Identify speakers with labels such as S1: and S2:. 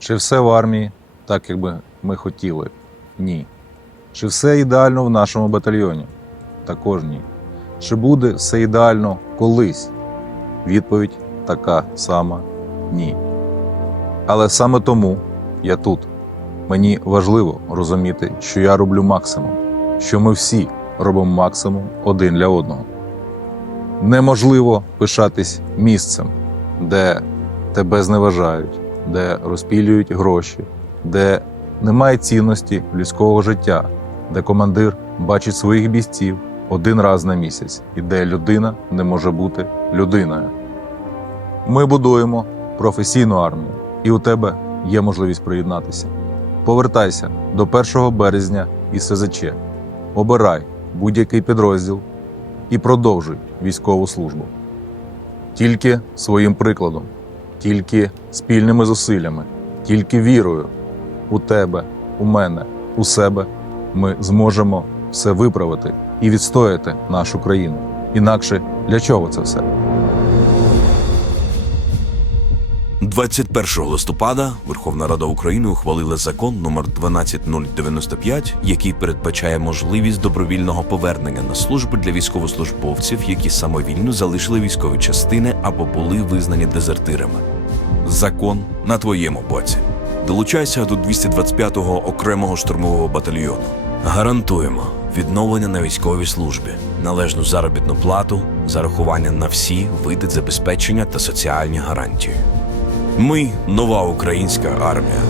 S1: Чи все в армії так, як би ми хотіли? Ні. Чи все ідеально в нашому батальйоні? Також ні. Чи буде все ідеально колись? Відповідь така сама ні. Але саме тому я тут. Мені важливо розуміти, що я роблю максимум, що ми всі робимо максимум один для одного. Неможливо пишатись місцем, де тебе зневажають, де розпілюють гроші, де немає цінності людського життя, де командир бачить своїх бійців один раз на місяць і де людина не може бути людиною. Ми будуємо професійну армію, і у тебе є можливість приєднатися. Повертайся до 1 березня із СЗЧ. Обирай будь-який підрозділ і продовжуй військову службу. Тільки своїм прикладом, тільки спільними зусиллями, тільки вірою у тебе, у мене, у себе ми зможемо все виправити і відстояти нашу країну. Інакше для чого це все?
S2: 21 листопада Верховна Рада України ухвалила закон номер 12095, який передбачає можливість добровільного повернення на службу для військовослужбовців, які самовільно залишили військові частини або були визнані дезертирами. Закон на твоєму боці. Долучайся до 225-го окремого штурмового батальйону. Гарантуємо відновлення на військовій службі, належну заробітну плату, зарахування на всі види забезпечення та соціальні гарантії. Ми нова українська армія.